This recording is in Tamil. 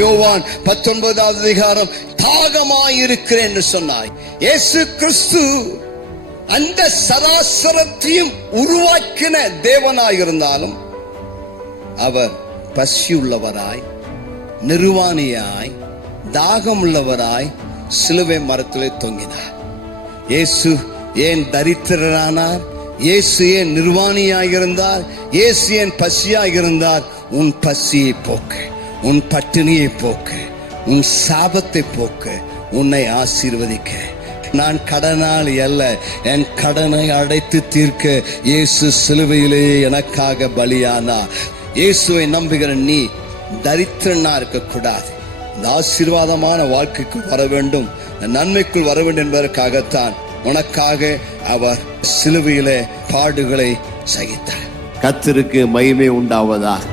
யோவான் 19வது அதிகாரம், தாகமாயிருக்கிறேன் என்று சொன்னாய். இயேசு கிறிஸ்து அந்த சராசரத்தையும் உருவாக்கின தேவனாயிருந்தாலும் அவர் பசியுள்ளவராய், நிர்வாணியாய், தாகமுள்ளவராய் சிலுவை மரத்திலே தொங்கினார். இயேசு ஏன் தரித்திரரானார்? இயேசு ஏன் நிர்வாணியாயிருந்தார்? இயேசு ஏன் பசியாயிருந்தார்? உன் பசியை போக்க, உன் பட்டினியை போக்க, உன் சாபத்தை போக்க, உன்னை ஆசீர்வதிக்க. நான் கடனாளி அல்ல, என் கடனை அடைத்து தீர்க்க இயேசு சிலுவையிலே எனக்காக பலியானார். இயேசுவை நம்புகிற நீ தரித்திரனா இருக்க கூடாது. இந்த ஆசீர்வாதமான வாழ்க்கைக்குள் வர வேண்டும், நன்மைக்குள் வர வேண்டும் என்பதற்காகத்தான் உனக்காக அவர் சிலுவையிலே பாடுகளை சகித்தார். கர்த்தருக்கு மகிமை உண்டாவதாக.